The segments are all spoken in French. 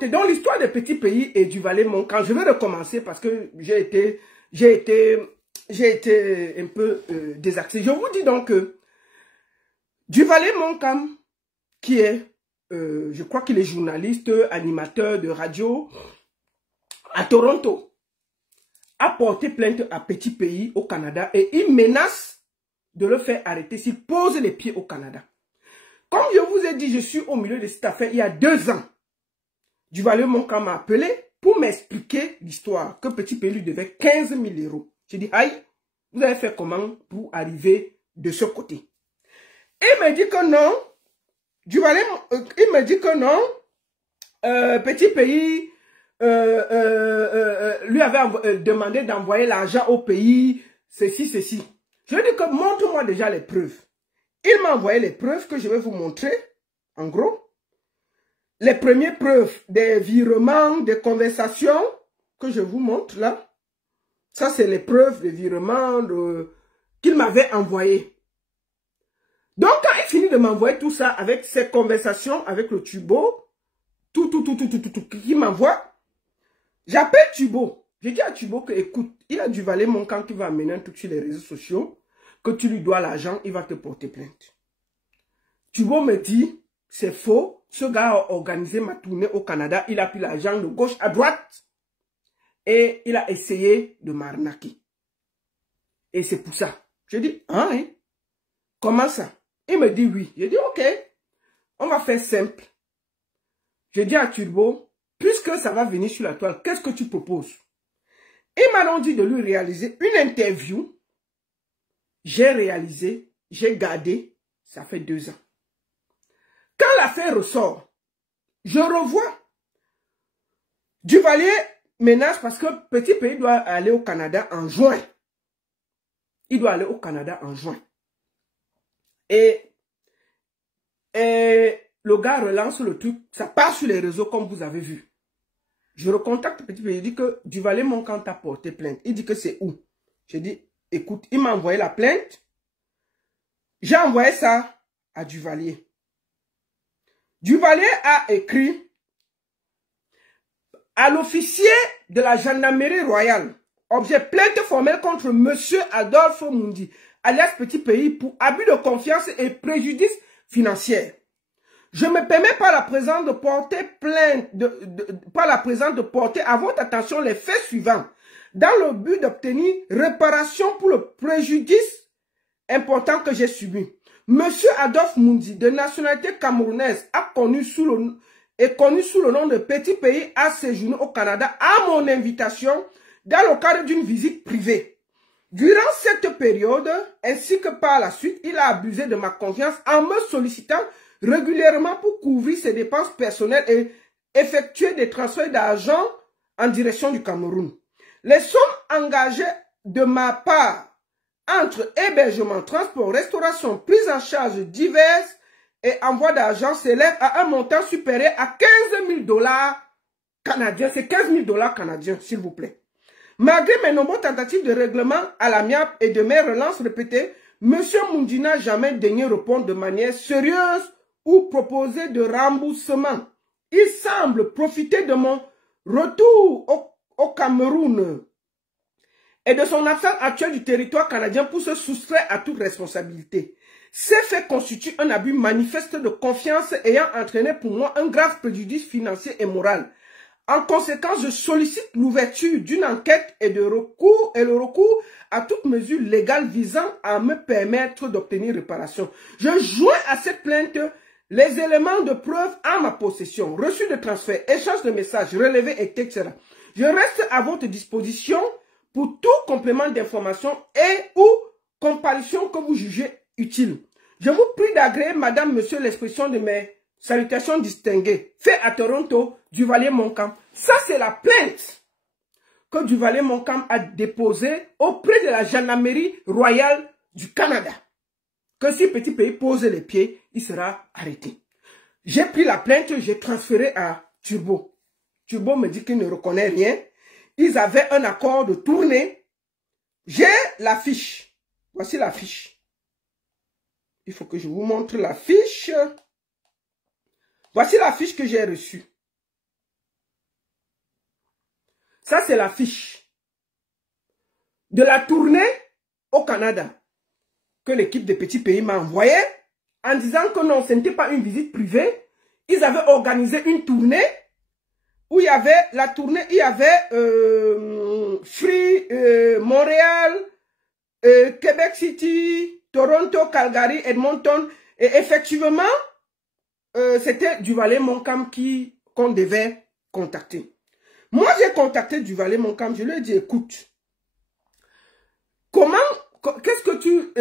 Dans l'histoire des petits pays et du Valet-Montcalm, je vais recommencer parce que j'ai été un peu désaxé. Je vous dis donc que du Valet-Montcalm, qui est, je crois qu'il est journaliste, animateur de radio à Toronto, a porté plainte à Petit Pays au Canada et il menace de le faire arrêter s'il pose les pieds au Canada. Comme je vous ai dit, je suis au milieu de cette affaire il y a 2 ans. Du Valet-Montcalm m'a appelé pour m'expliquer l'histoire, que Petit Pays lui devait 15 000 €. J'ai dit, aïe, vous avez fait comment pour arriver de ce côté? Il me dit que non, il me dit que non, Petit Pays lui avait demandé d'envoyer l'argent au pays, ceci. Je lui ai dit que montre-moi déjà les preuves. Il m'a envoyé les preuves que je vais vous montrer, en gros. Les premières preuves des virements, des conversations que je vous montre là. Ça, c'est les preuves des virements qu'il m'avait envoyés. Donc, quand il finit de m'envoyer tout ça avec ses conversations avec le Tubo, tout, qu'il m'envoie, j'appelle Tubo. Je dis à Tubo que, écoute, il y a du Valet-Montcalm qui va amener un truc sur les réseaux sociaux, que tu lui dois l'argent, il va te porter plainte. Tubo me dit, c'est faux. Ce gars a organisé ma tournée au Canada. Il a pris l'argent de gauche à droite. Et il a essayé de m'arnaquer. Et c'est pour ça. Je dis, hein, hein? Comment ça? Il me dit oui. Je dis, ok. On va faire simple. Je dis à Turbo, puisque ça va venir sur la toile, qu'est-ce que tu proposes? Il m'a donc dit de lui réaliser une interview. J'ai réalisé, j'ai gardé. Ça fait 2 ans. Quand l'affaire ressort, je revois Duvalier menace parce que Petit Pays doit aller au Canada en juin. Il doit aller au Canada en juin. Et le gars relance le truc, ça part sur les réseaux comme vous avez vu. Je recontacte Petit Pays, il dit que Valet-Montcalm t'a porté plainte. Il dit que c'est où? Je dis, écoute, il m'a envoyé la plainte. J'ai envoyé ça à Duvalier. Duvalier a écrit à l'officier de la gendarmerie royale, objet plainte formelle contre monsieur Adolphe Mundi, alias Petit Pays, pour abus de confiance et préjudice financier. Je me permets par la présence de porter plainte, de porter à votre attention les faits suivants, dans le but d'obtenir réparation pour le préjudice important que j'ai subi. Monsieur Adolphe Mundi, de nationalité camerounaise, est connu sous le nom de Petit Pays, a séjourné au Canada à mon invitation dans le cadre d'une visite privée. Durant cette période, ainsi que par la suite, il a abusé de ma confiance en me sollicitant régulièrement pour couvrir ses dépenses personnelles et effectuer des transferts d'argent en direction du Cameroun. Les sommes engagées de ma part entre hébergement, transport, restauration, prise en charge diverses et envoi d'argent s'élèvent à un montant supérieur à 15 000 $ canadiens. C'est 15 000 $ canadiens, s'il vous plaît. Malgré mes nombreuses tentatives de règlement à l'amiable et de mes relances répétées, M. Mundi n'a jamais daigné répondre de manière sérieuse ou proposer de remboursement. Il semble profiter de mon retour au Cameroun et de son absence actuelle du territoire canadien pour se soustraire à toute responsabilité. Ces faits constituent un abus manifeste de confiance ayant entraîné pour moi un grave préjudice financier et moral. En conséquence, je sollicite l'ouverture d'une enquête et le recours à toute mesure légale visant à me permettre d'obtenir réparation. Je joins à cette plainte les éléments de preuve en ma possession, reçu de transfert, échange de messages, relevés, etc. Je reste à votre disposition pour tout complément d'information et ou comparution que vous jugez utile. Je vous prie d'agréer, madame, monsieur, l'expression de mes salutations distinguées, fait à Toronto, du Valet-Montcalm. Ça, c'est la plainte que du Valet-Montcalm a déposée auprès de la gendarmerie royale du Canada. Que si Petit Pays pose les pieds, il sera arrêté. J'ai pris la plainte, j'ai transféré à Turbo. Turbo me dit qu'il ne reconnaît rien. Ils avaient un accord de tournée. J'ai la fiche. Voici la fiche. Il faut que je vous montre la fiche. Voici la fiche que j'ai reçue. Ça, c'est la fiche de la tournée au Canada que l'équipe des petits pays m'a envoyée en disant que non, ce n'était pas une visite privée. Ils avaient organisé une tournée où il y avait la tournée, il y avait Free, Montréal, Québec City, Toronto, Calgary, Edmonton. Et effectivement, c'était Duvalet-Montcalm qu'on devait contacter. Moi, j'ai contacté Duvalet-Montcalm. Je lui ai dit, écoute, comment, qu'est-ce que tu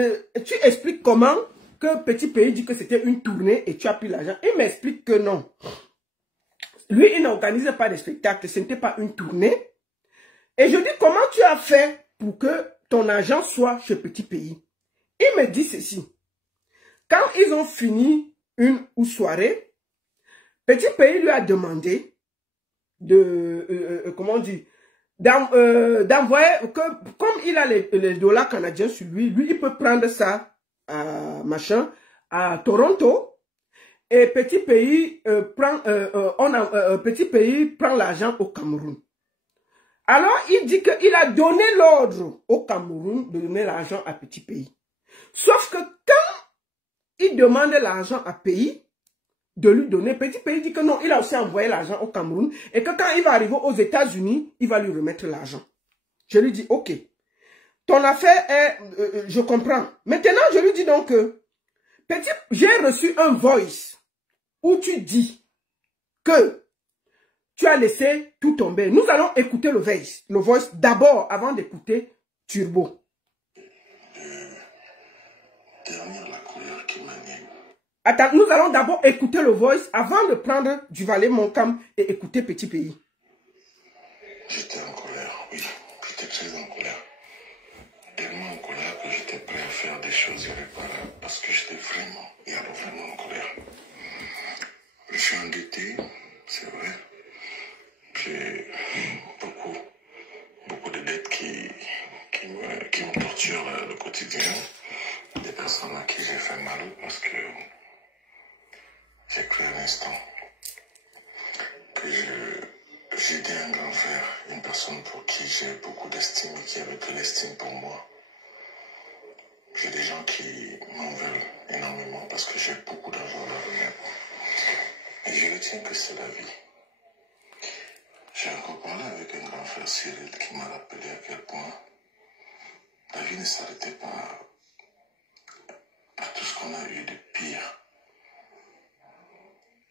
expliques comment que Petit Pays dit que c'était une tournée et tu as pris l'argent. Il m'explique que non. Lui, il n'organisait pas de spectacle, ce n'était pas une tournée. Et je dis, comment tu as fait pour que ton argent soit chez Petit Pays? Il me dit ceci. Quand ils ont fini une soirée, Petit Pays lui a demandé de, comment on dit, d'envoyer, comme il a les dollars canadiens sur lui, il peut prendre ça à Toronto. Et Petit Pays prend l'argent au Cameroun. Alors, il dit qu'il a donné l'ordre au Cameroun de donner l'argent à Petit Pays. Sauf que quand il demande l'argent à Pays, de lui donner, Petit Pays dit que non, il a aussi envoyé l'argent au Cameroun et que quand il va arriver aux États-Unis, il va lui remettre l'argent. Je lui dis, ok, ton affaire est, je comprends. Maintenant, je lui dis donc que, j'ai reçu un voice où tu dis que tu as laissé tout tomber. Nous allons écouter le voice d'abord avant d'écouter Turbo. Dernière la couleur qui m'anime. Attends, nous allons d'abord écouter le voice avant de prendre Duvalet-Montcalm et écouter Petit Pays. J'étais en colère, oui. J'étais très en colère. Tellement en colère que j'étais prêt à faire des choses irréparables parce que j'étais vraiment, et alors vraiment en colère. Je suis endetté, c'est vrai. J'ai beaucoup de dettes qui me torturent le quotidien. Des personnes à qui j'ai fait mal parce que j'ai cru un instant que j'étais un grand frère, une personne pour qui j'ai beaucoup d'estime et qui avait que l'estime pour moi. J'ai des gens qui m'en veulent énormément parce que j'ai beaucoup d'argent à revenir. Et je retiens que c'est la vie. J'ai encore parlé avec un grand frère Cyril qui m'a rappelé à quel point la vie ne s'arrêtait pas à tout ce qu'on a eu de pire.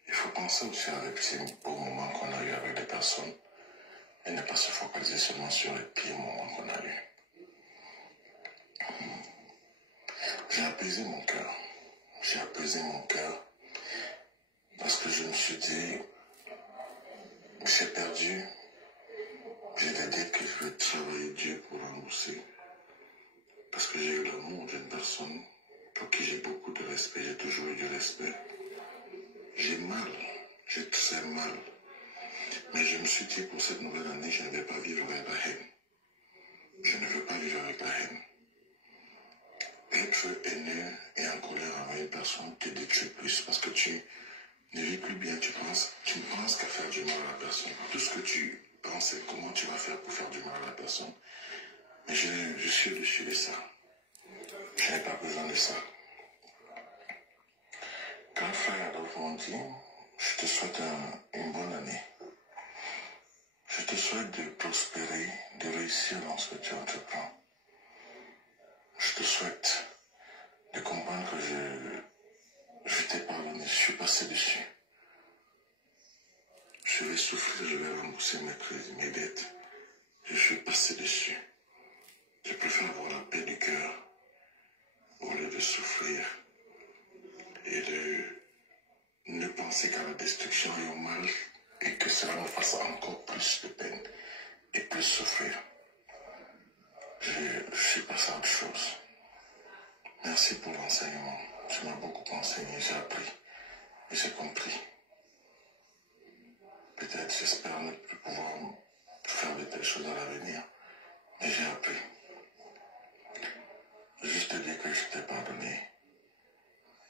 Il faut penser aussi avec ces beaux moments qu'on a eu avec des personnes et ne pas se focaliser seulement sur les pires moments qu'on a eu. J'ai apaisé mon cœur. J'ai apaisé mon cœur parce que je me suis dit, j'ai perdu, j'ai des dettes que je vais travailler Dieu pour rembourser. Parce que j'ai eu l'amour d'une personne pour qui j'ai beaucoup de respect, j'ai toujours eu du respect. J'ai mal, j'ai très mal. Mais je me suis dit, pour cette nouvelle année, je ne vais pas vivre avec la haine. Je ne veux pas vivre avec la haine. Être haineux et en colère avec une personne te détruit plus parce que tu ne vis plus bien, tu ne penses qu'à faire du mal à la personne. Tout ce que tu penses, c'est comment tu vas faire pour faire du mal à la personne. Mais je suis au-dessus de ça. Je n'ai pas besoin de ça. Quand frère Adolphe m'a dit, je te souhaite une bonne année. Je te souhaite de prospérer, de réussir dans ce que tu entreprends. Je te souhaite de comprendre que je t'ai pardonné, je suis passé dessus. Je vais souffrir, je vais rembourser mes dettes. Je suis passé dessus. Je préfère avoir la paix du cœur au lieu de souffrir et de ne penser qu'à la destruction et au mal et que cela me fasse encore plus de peine et plus souffrir. Je suis passé à autre chose. Merci pour l'enseignement. Tu m'as beaucoup enseigné, j'ai appris et j'ai compris. Peut-être, j'espère ne plus pouvoir faire de telles choses à l'avenir, mais j'ai appris. Juste te dire que je t'ai pardonné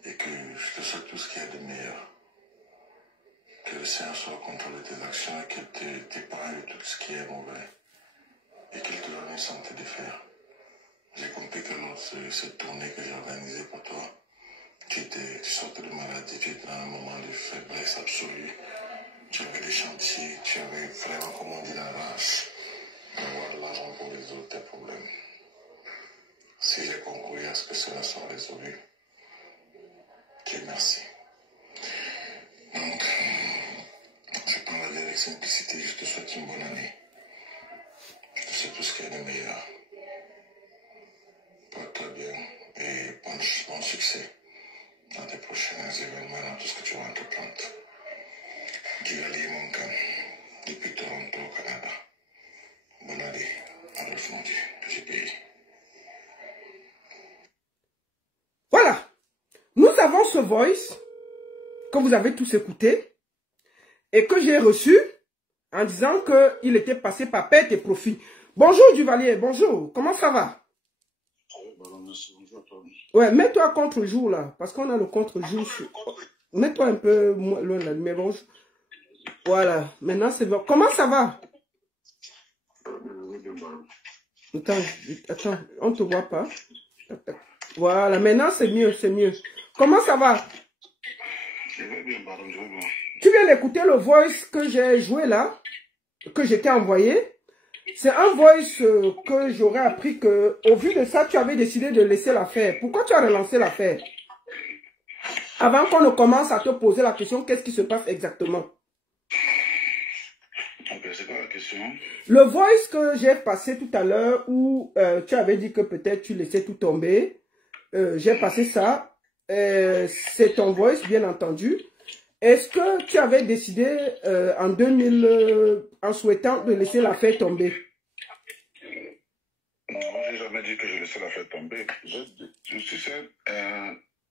et que je te souhaite tout ce qu'il y a de meilleur. que le Seigneur soit au contrôle de tes actions et qu'il t'épargne de tout ce qui est mauvais et qu'il te donne une santé de fer. J'ai compris que lors de cette tournée que j'ai organisée pour toi, tu sortais de maladie, tu étais dans un moment de faiblesse absolue. Tu avais des chantiers, tu avais vraiment, comme on dit, la rage d'avoir de l'argent pour résoudre tes problèmes. Si j'ai concouru à ce que cela soit résolu, Dieu merci. Donc, je prends la vie avec simplicité, je te souhaite une bonne année. Je te souhaite tout ce qu'il y a de meilleur. Porte-toi bien et bon succès dans tes prochains événements, dans tout ce que tu vas entreprendre. Kigali Monkan, depuis Toronto, au Canada. Bonne année, Adolphe Mondi, de GPI. Voilà. Nous avons ce voice que vous avez tous écouté et que j'ai reçu en disant qu'il était passé par perte et profit. Bonjour Duvalier, bonjour. Comment ça va? Ouais, mets-toi contre-jour là, parce qu'on a le contre-jour. Mets-toi un peu loin là, mais bon. Voilà, maintenant c'est bon. Comment ça va? Attends, on ne te voit pas. Voilà, maintenant c'est mieux, c'est mieux. Comment ça va? Je vais bien, pardon, je vais bien. Tu viens d'écouter le voice que j'ai joué là, que je t'ai envoyé. C'est un voice que j'aurais appris que, au vu de ça, tu avais décidé de laisser l'affaire. Pourquoi tu as relancé l'affaire? Avant qu'on ne commence à te poser la question, qu'est-ce qui se passe exactement? Ok, c'est quoi la question? Le voice que j'ai passé tout à l'heure où tu avais dit que peut-être tu laissais tout tomber, j'ai passé ça. C'est ton voice, bien entendu. Est-ce que tu avais décidé en 2000, en souhaitant de laisser l'affaire tomber? Non, j'ai jamais dit que je laissais l'affaire tomber.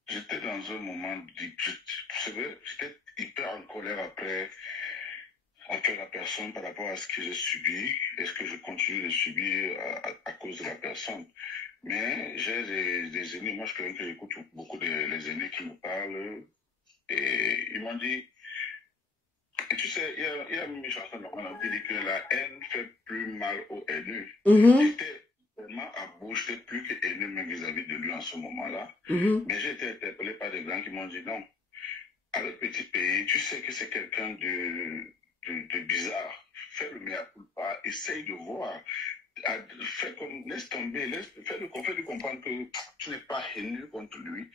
J'étais dans un moment, j'étais hyper en colère après la personne par rapport à ce que j'ai subi et ce que je continue de subir à cause de la personne. Mais j'ai des aînés, moi je suis quelqu'un que j'écoute beaucoup les aînés qui me parlent et ils m'ont dit, et tu sais, il y a une chanson normale qui dit que la haine fait plus mal aux haineux. J'étais tellement à bout, j'étais plus que haineux même vis-à-vis de lui en ce moment-là. Mais j'ai été interpellé par des gens qui m'ont dit non, avec Petit Pays, tu sais que c'est quelqu'un de bizarre. Fais le mea culpa, essaye de voir. Fais comme, laisse tomber, fais-lui comprendre que tu n'es pas haineux contre lui.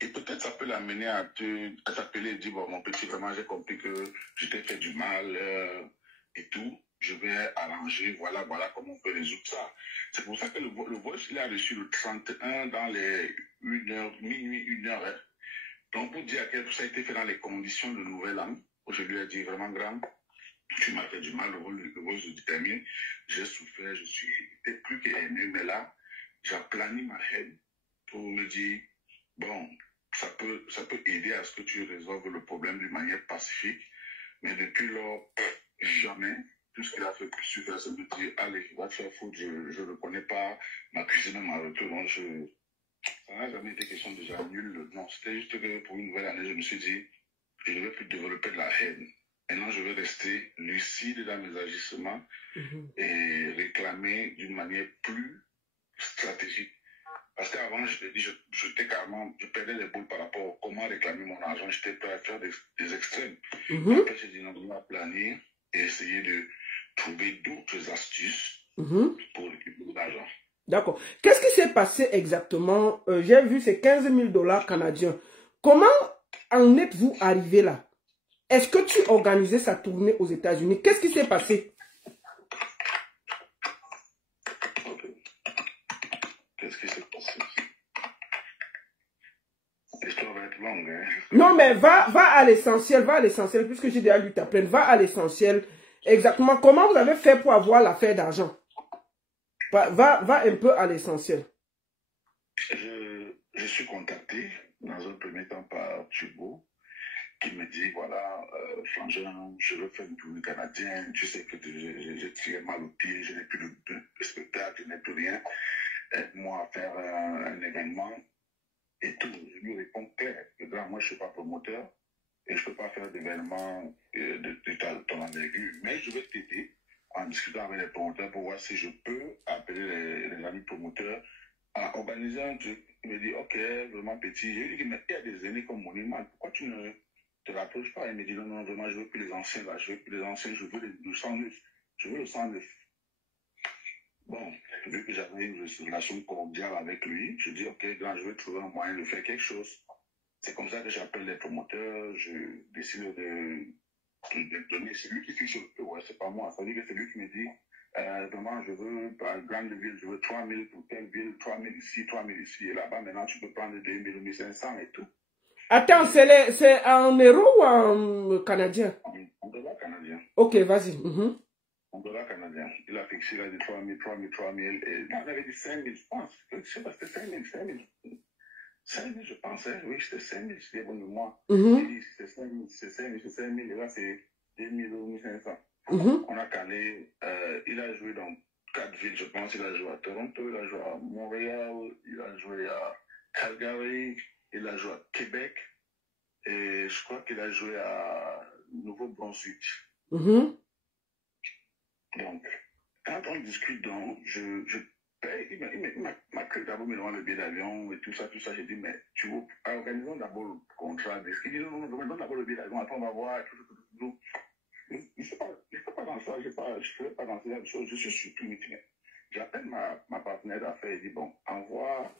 Et peut-être ça peut l'amener à t'appeler et dire, bon, mon petit, vraiment, j'ai compris que je t'ai fait du mal et tout. Je vais arranger, voilà comment on peut résoudre ça. C'est pour ça que le voice, il a reçu le 31 dans les 1h, minuit, 1h. Donc, pour dire à quel point ça a été fait dans les conditions de nouvel an, je lui ai dit vraiment grand, tu m'as fait du mal, le rôle se détermine, j'ai souffert, je suis plus qu'aimé, mais là, j'aplanis ma haine pour me dire, bon, ça peut aider à ce que tu résolves le problème d'une manière pacifique, mais depuis lors, jamais, tout ce qu'il a fait plus super, c'est de me dire, allez, va te faire foutre, je ne reconnais pas ma cuisine, ma retour, donc ça n'a jamais été question déjà nul, non, c'était juste que pour une nouvelle année, je me suis dit, je ne vais plus développer de la haine. Maintenant, je vais rester lucide dans mes agissements et réclamer d'une manière plus stratégique. Parce qu'avant, je te dis, je perdais les boules par rapport à comment réclamer mon argent. J'étais prêt à faire des extrêmes. Après, j'ai dit, non, on va planir et essayer de trouver d'autres astuces pour récupérer l'argent. D'accord. Qu'est-ce qui s'est passé exactement? J'ai vu ces 15 000 $ canadiens. Comment en êtes-vous arrivé là? Est-ce que tu organisais sa tournée aux États-Unis? Qu'est-ce qui s'est passé? Qu'est-ce qui s'est passé? L'histoire va être longue, hein? Non, mais va à l'essentiel, puisque j'ai déjà lu ta plainte, va à l'essentiel. Exactement, comment vous avez fait pour avoir l'affaire d'argent? Va un peu à l'essentiel. Je suis contacté dans un premier temps par Thibault, qui me dit, voilà, Frangin, je veux faire une tournée canadienne, tu sais que j'ai tiré mal au pied, je n'ai plus de spectacle, je n'ai plus rien, aide-moi à faire un événement et tout. Je lui réponds clair, moi je ne suis pas promoteur, et je ne peux pas faire d'événement de ton envergure, mais je vais t'aider en discutant avec les promoteurs pour voir si je peux appeler les amis promoteurs à organiser un truc. Il me dit, ok, vraiment petit. Je lui dis, mais il y a des aînés comme mon imam, pourquoi tu ne te rapproches pas? Il me dit, non, non, vraiment, je veux plus les anciens là, je veux plus les anciens, je veux le 109. Je veux le 109. Bon, vu que j'avais une relation cordiale avec lui, je dis, ok, grand, je vais trouver un moyen de faire quelque chose. C'est comme ça que j'appelle les promoteurs, je décide de donner, c'est lui qui fiche le peu, ouais, c'est pas moi. Ça veut dire que c'est lui qui me dit, vraiment, je veux, par grande ville, je veux 3 000 pour telle ville, 3 000 ici, 3 000 ici, et là-bas, maintenant, tu peux prendre 2 000, 1 500 et tout. Attends, c'est en euro ou en canadien? En dollars canadiens. Ok, vas-y. En dollars canadiens. Il a fixé, il a dit 3 000, 3 000, 3 000, et il avait dit 5 000, je pense. Je sais pas, c'était 5 000, 5 000. 5 000, je pense, hein. Oui, c'était 5 000, c'était bon de moi. Il dit, c'est 5 000, c'est 5 000, c'est 5 000, et là, c'est 2 000 ou 1 500. On a calé, il a joué dans 4 villes, je pense. Il a joué à Toronto, il a joué à Montréal, il a joué à Calgary, il a joué à Québec, et je crois qu'il a joué à Nouveau-Brunswick. Donc, quand on discute, donc, je paye, il m'a créé d'abord me demande le billet d'avion et tout ça, j'ai dit, mais tu veux, organisons d'abord le contrat. Il dit, non, donne d'abord le billet d'avion, après on va voir, tout. Je ne suis pas dans ça, je ne fais pas dans ces choses, je suis surtout mutuel. J'appelle ma partenaire d'affaires et dis, bon, envoie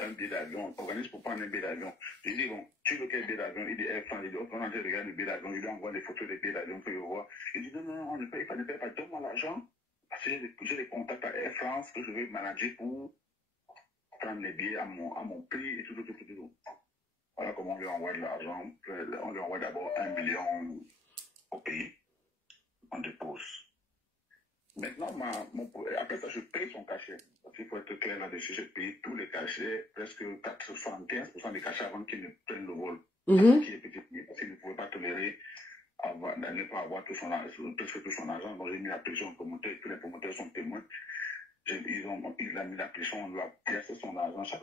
un billet d'avion, organise pour prendre un billet d'avion. Je dis, bon, tu veux quel billet d'avion? Il dit Air France, il dit, ok, on regarde le billet d'avion, je lui envoie des photos des billets d'avion que je vois. Il dit, non, on ne paye pas, donne-moi l'argent, parce que j'ai des contacts à Air France que je vais manager pour prendre les billets à mon prix et tout. Voilà comment on lui envoie de l'argent. On lui envoie d'abord 1 million au pays. On dépose. Maintenant, après ça, je paye son cachet. Parce qu'il faut être clair là-dessus, je paye tous les cachets, presque 75% des cachets avant qu'il ne prenne le vol. Qui est petit, parce qu'il ne pouvait pas tolérer de ne pas avoir presque tout son argent. Donc, j'ai mis la pression au promoteur, tous les promoteurs sont témoins. Il a mis la pression, on lui a versé son argent. Chaque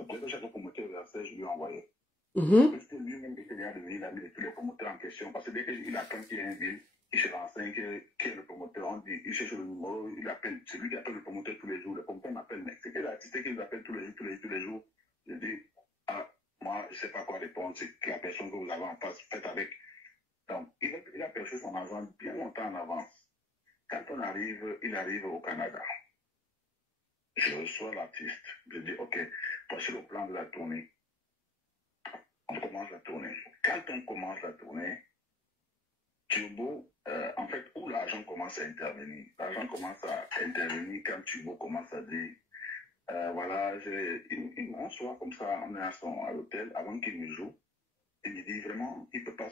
promoteur versait, je lui ai envoyé. Parce que lui-même, il a mis tous les promoteurs en question. Parce que dès qu'il attend qu'il y ait un deal, il se renseigne qui est le promoteur, on dit, il cherche le numéro, il appelle, c'est lui qui appelle le promoteur tous les jours, le promoteur m'appelle, mais c'est l'artiste qui nous appelle tous les jours. Je dis, moi, je ne sais pas quoi répondre, c'est la personne que vous avez en face, faites avec. Donc, il a perçu son argent bien longtemps en avance. Quand il arrive au Canada. Je reçois l'artiste, je dis, ok, voici le plan de la tournée. On commence la tournée. Quand on commence la tournée, Turbo, en fait, où l'argent commence à intervenir. L'argent commence à intervenir quand Turbo commence à dire, voilà, un soir comme ça, on est à l'hôtel, avant qu'il me joue, il me dit vraiment, il ne peut pas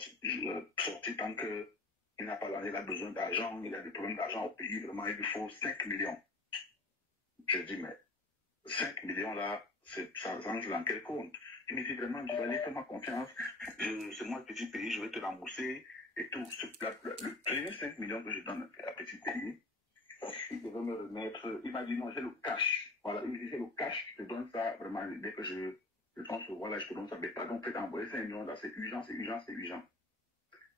sortir tant qu'il n'a pas l'argent, il a besoin d'argent, il a des problèmes d'argent au pays, vraiment, il lui faut 5 millions. Je dis, mais 5 millions là, ça range dans quel compte? Il me dit vraiment, tu vas aller faire ma confiance, c'est moi le petit pays, je vais te rembourser et tout. Le premier 5 millions que je donne à petit pays, il devait me remettre, il m'a dit non, j'ai le cash. Voilà, il me dit c'est le cash, je te donne ça vraiment, dès que je pense, voilà, je te donne ça, mais pardon, faites envoyer 5 millions là, c'est urgent.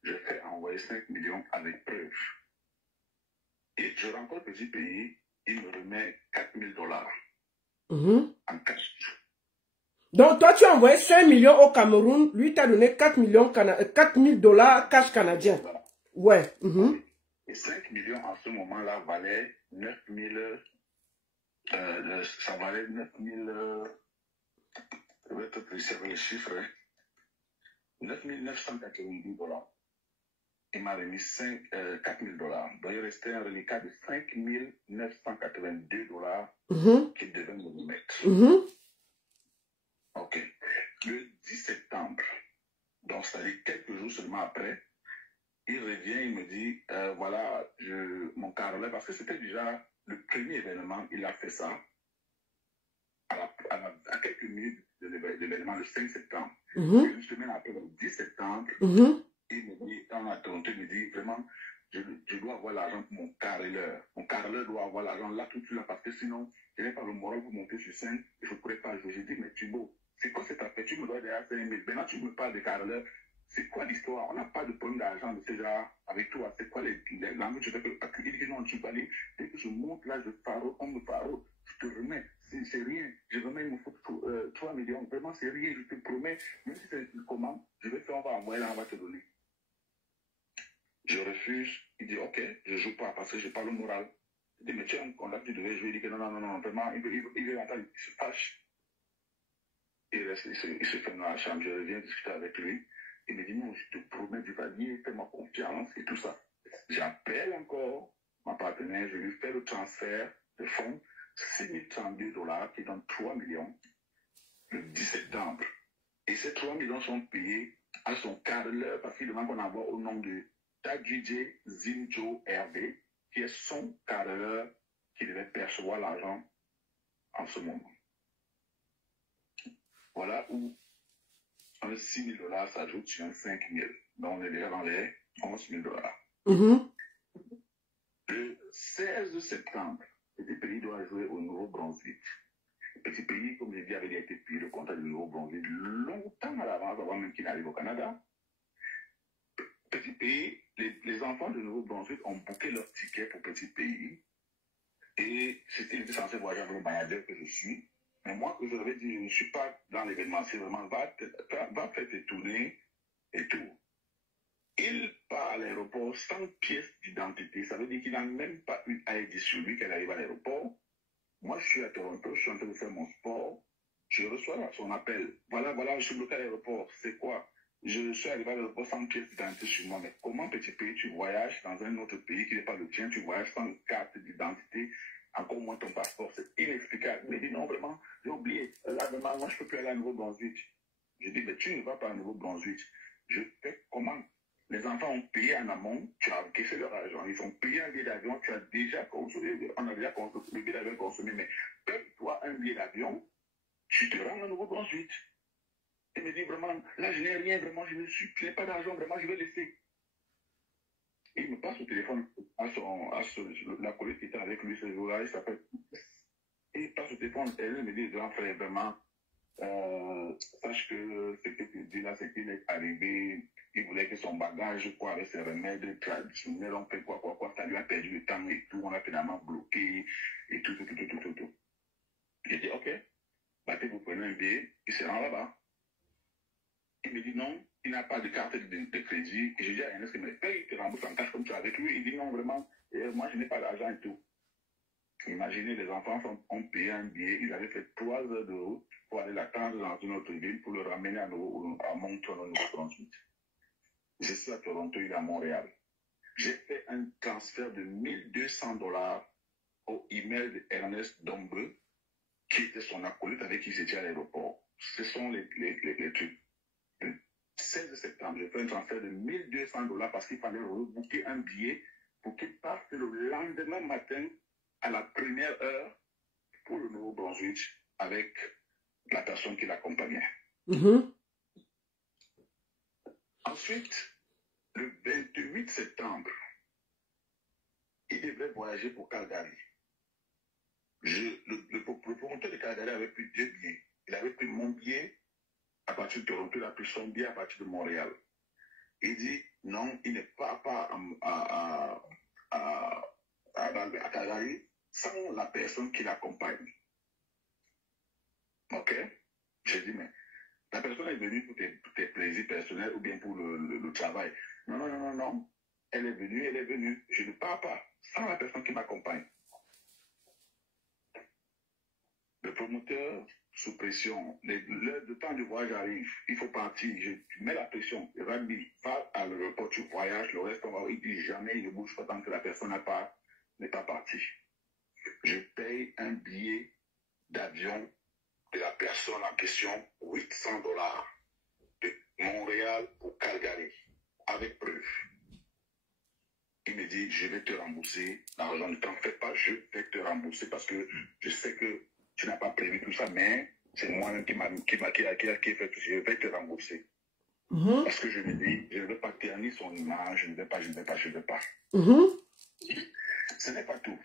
Je fais envoyer 5 millions avec preuve. Et je rencontre petit pays, il me remet 4 000 dollars en cash. Donc, toi, tu as envoyé 5 millions au Cameroun, lui t'a donné 4 000 dollars cash canadien. Ouais. Et 5 millions en ce moment-là valaient 9 000, ça valait 9 000, je vais te préciser le chiffre, 9 990 dollars. Il m'a remis 4 000 dollars. Donc, il restait un reliquat de 5 982 dollars qu'il devait me remettre. Ok. Le 10 septembre, donc c'est-à-dire quelques jours seulement après, il revient, il me dit, voilà, mon carnet, parce que c'était déjà le premier événement, il a fait ça à quelques minutes de l'événement, le 5 septembre. Une semaine après, le 10 septembre, il me dit, dans la Toronto, il me dit, vraiment, je dois avoir l'argent pour mon carreleur. Mon carreleur doit avoir l'argent là tout de suite, parce que sinon, je n'ai pas le moral pour monter sur scène, je ne pourrais pas jouer. J'ai dit, mais Thibaut, c'est quoi cette affaire? Tu me dois déjà 5 000. Maintenant, tu me parles de carreleur. c'est quoi l'histoire? On n'a pas de problème d'argent de ce genre avec toi. C'est quoi les langues? Je fais que il dit non, tu vas aller. Dès que je monte là, je paro, on me paro, je te remets. C'est rien. Je remets, il me faut 3 millions. Vraiment, c'est rien. Je te promets. Même si c'est comment, je vais faire, on va envoyer là, on va te donner. Je refuse. Il dit, ok, je ne joue pas parce que je n'ai pas le moral. Je dis, mais tiens, on l'a dit, je lui dis que non, vraiment, il veut entendre, il se fâche. Il se fait dans la chambre, je reviens discuter avec lui. Il me dit, non, je te promets du palier, fais-moi confiance et tout ça. J'appelle encore ma partenaire, je lui fais le transfert de fonds, $6 032 qui donne 3 millions le 10 septembre. Et ces 3 millions sont payés à son carreleur parce qu'il demande qu'on envoie au nom de Tadjidje Zinjo Hervé, qui est son carreleur qui devait percevoir l'argent en ce moment. Voilà où un $6 000 s'ajoute sur un 5 000. Donc on est déjà dans les $11 000. Le 16 septembre, le pays doit jouer au Nouveau-Brunswick. Petit pays, comme je dis, avait été payé le contrat du Nouveau-Brunswick longtemps à l'avance, avant même qu'il arrive au Canada. Petit pays, les enfants du Nouveau-Brunswick ont booké leur ticket pour petit pays. Et c'était censé voyager avec le manager que je suis. Mais moi, que je l'avais dit, je ne suis pas dans l'événement, c'est vraiment, va faire tes tournées et tout. Il part à l'aéroport sans pièce d'identité. Ça veut dire qu'il n'a même pas une ID sur lui quand il arrive à l'aéroport. Moi, je suis à Toronto, je suis en train de faire mon sport. Je reçois son appel. Voilà, je suis bloqué à l'aéroport. C'est quoi? Je suis arrivé à l'aéroport sans pièce d'identité sur moi. Mais comment, petit pays, tu voyages dans un autre pays qui n'est pas le tien, tu voyages sans carte d'identité, encore moins ton passeport? C'est inexplicable. Il me dit non, vraiment, j'ai oublié. Là, vraiment, moi, je ne peux plus aller à Nouveau-Brunswick. Je dis, mais tu ne vas pas à Nouveau-Brunswick. Je fais comment? Les enfants ont payé en amont, tu as encaissé leur argent, ils ont payé un billet d'avion, tu as déjà consommé, on a déjà consommé, le billet d'avion consommé, mais paye-toi un billet d'avion, tu te rends à Nouveau-Brunswick. Il me dit vraiment, là je n'ai rien, vraiment, je n'ai pas d'argent, vraiment, je vais laisser. Et il me passe au téléphone la collègue qui était avec lui ce jour-là, il s'appelle. Et il passe au téléphone, et lui me dit, grand frère, vraiment, sache que ce que tu dis là, c'est qu'il est arrivé, il voulait que son bagage, quoi, avec ses remèdes traditionnels, on fait quoi, ça lui a perdu le temps et tout, on a finalement bloqué, et tout. J'ai dit, ok, vous prenez un billet, il se rend là-bas. Il me dit non, il n'a pas de carte de crédit. Et je dis à Ernest, mais paye, il te rembourse en cash comme tu es avec lui. Il dit non, vraiment, moi je n'ai pas d'argent et tout. Imaginez, les enfants ont payé un billet, ils avaient fait 3 heures de route pour aller l'attendre dans une autre ville pour le ramener à Moncton, au Nouveau-Brunswick. Je suis à Toronto, il est à Montréal. J'ai fait un transfert de $1 200 au email d'Ernest Dombe, qui était son acolyte avec qui j'étais à l'aéroport. Ce sont les trucs. Le 16 septembre, j'ai fait un transfert de $1 200 parce qu'il fallait rebooker un billet pour qu'il parte le lendemain matin à la première heure pour le Nouveau-Brunswick avec la personne qui l'accompagnait. Ensuite, le 28 septembre, il devait voyager pour Calgary. Le promoteur de Calgary avait pris 2 billets. Il avait pris mon billet à partir de Toronto, il a pris son billet à partir de Montréal. Il dit non, il n'est pas à Calgary sans la personne qui l'accompagne. Ok? J'ai dit, mais la personne est venue pour tes plaisirs personnels ou bien pour le travail. Non. Elle est venue. Je ne pars pas sans la personne qui m'accompagne. Le promoteur, sous pression, le temps du voyage arrive, il faut partir, tu mets la pression, il va dire, va à l'aéroport, tu voyages, le reste, il dit jamais, il ne bouge pas tant que la personne n'est pas partie. Je paye un billet d'avion de la personne en question, $800 de Montréal pour Calgary, avec preuve. Il me dit, je vais te rembourser l'argent, ne t'en fais pas, je vais te rembourser parce que je sais que tu n'as pas prévu tout ça, mais c'est moi-même qui a fait tout ça, je vais te rembourser. Parce que je me dis, je ne vais pas ternir son image, je ne vais pas. Ce n'est pas tout.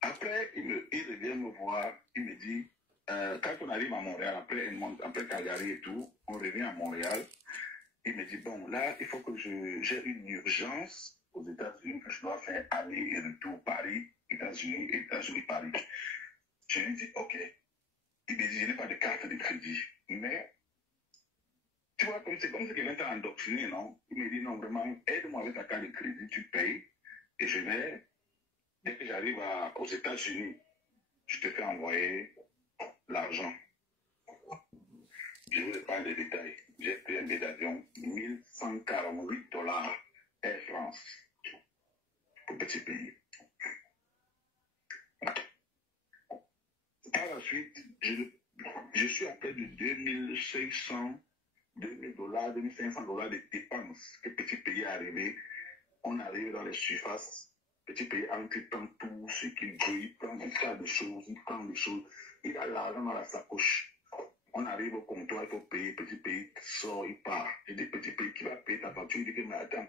Après, il revient me voir, il me dit, quand on arrive à Montréal, après Calgary et tout, on revient à Montréal, Il me dit, bon, là, il faut que j'ai une urgence aux États-Unis, que je dois faire aller et retour Paris, États-Unis, États-Unis, Paris. Je lui dis, ok. Il me dit, je n'ai pas de carte de crédit. Mais, tu vois, c'est comme si quelqu'un t'a endoctriné, non? Il me dit, non, vraiment, aide-moi avec ta carte de crédit, tu payes, et je vais, dès que j'arrive aux États-Unis, je te fais envoyer l'argent. Je ne vous parle des détails. J'ai payé un billet d'avion, $1148 Air France, pour petit pays. Par la suite, je suis à près de $2500, $2500 de dépenses que petit pays est arrivé. On arrive dans les surfaces. Petit pays en quittant tout ce qu'il veut, il prend un tas de choses, il prend des choses. Il a l'argent dans la sacoche. On arrive au comptoir, il faut payer. Petit pays sort, il part. Il dit petit pays qui va payer ta facture. Il dit que, mais attends,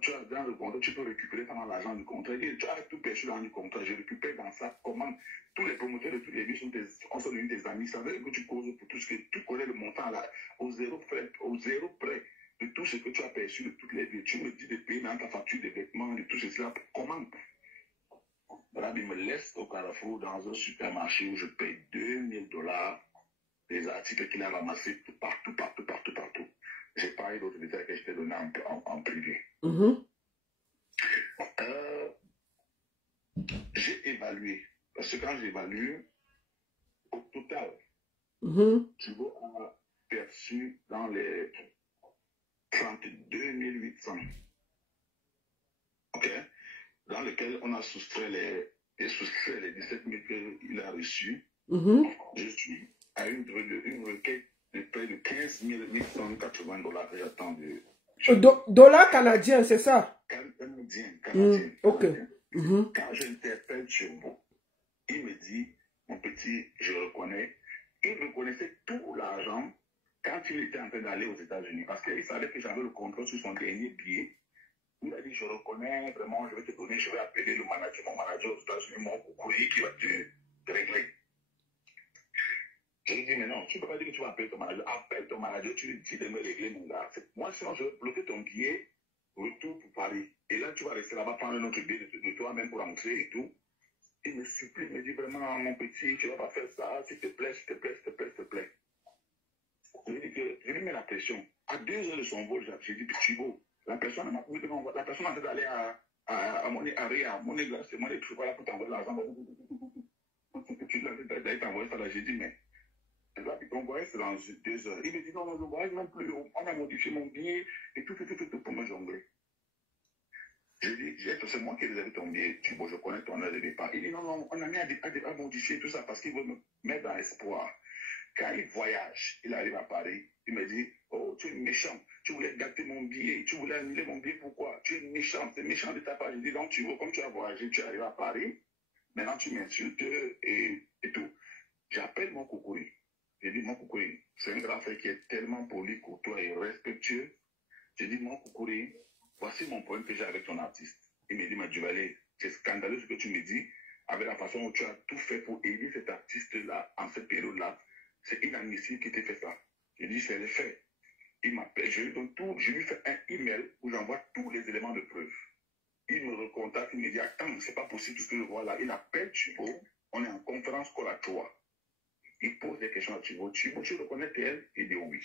tu as dans le contrat, tu peux récupérer pendant l'argent du contrat. Il dit, tu as tout perçu dans le contrat, je récupère dans ça. Comment tous les promoteurs de tous les bus sont devenus des amis. Ça veut dire que tu causes pour tout ce que tu connais le montant là, au zéro près de tout ce que tu as perçu de toutes les villes. Tu me dis de payer dans ta facture de vêtements, de tout cela. Comment? Voilà, il me laisse au Carrefour dans un supermarché où je paye $2000 des articles qu'il a ramassés partout. J'ai parlé d'autres détails que je t'ai donné en privé. J'ai évalué. Parce que quand j'évalue, au total, tu as perçu dans les 32 800. OK? Dans lequel on a soustrait les 17 000 qu'il a reçus. Je suis à une requête de près de $15 880 que j'attends de... Dollars canadiens, c'est ça? Canadien. Ok. Quand j'interpelle chez vous, il me dit, mon petit, je reconnais, il reconnaissait tout l'argent quand il était en train d'aller aux États-Unis, parce qu'il savait que j'avais le contrôle sur son dernier billet. Il a dit, je reconnais, vraiment, je vais te donner, je vais appeler mon manager aux États-Unis, mon courrier qui va te régler. Je lui dis, mais non, tu ne peux pas dire que tu vas appeler ton manager. Appelle ton manager, tu lui dis de me régler, mon gars. Moi, sinon, je vais bloquer ton billet, retour pour Paris. Et là, tu vas rester là-bas, prendre un autre billet de toi-même pour rentrer et tout. Il me supplie, il me dit vraiment, mon petit, tu ne vas pas faire ça, s'il te plaît. Je lui mets la pression. À 2 heures de son vol, j'ai dit, Chibo, la personne m'a dit, la personne a fait d'aller à mon area, mon église, c'est mon église, je suis pas là pour t'envoyer l'argent. Tu l'as t'envoyer ça là, j'ai dit, mais ton voyage, c'est dans 2 heures. Il me dit, non, le voyage non plus, on a modifié mon billet et tout pour me jongler. Je dis, c'est moi qui ai réservé ton billet, Chibo, je connais ton heure de départ. Il dit, non, on a mis à modifier tout ça parce qu'il veut me mettre dans l'espoir. Quand il voyage, il arrive à Paris, il me dit, oh, tu es méchant, tu voulais gâter mon billet, tu voulais annuler mon billet, pourquoi? Tu es méchant, c'est méchant de ta part. Je dis, non, tu vois, comme tu as voyagé, tu arrives à Paris, maintenant tu m'insultes et tout. J'appelle mon coucoui. Je dis, mon coucoui, c'est un grand frère qui est tellement poli, courtois et respectueux. Je dis, mon coucoui, voici mon problème que j'ai avec ton artiste. Il me dit, mais Duvalé, c'est scandaleux ce que tu me dis, avec la façon où tu as tout fait pour aider cet artiste-là, en cette période-là. C'est inadmissible qu'il t'ait fait ça. Je dis, c'est le fait. Il m'appelle, je lui donne tout, je lui fais un email où j'envoie tous les éléments de preuve. Il me recontacte, il me dit, attends, c'est pas possible tout ce que je vois là. Il appelle Chibo, on est en conférence call à 3. Il pose des questions à Chibo. Chibo, tu reconnais tel? Il dit oui.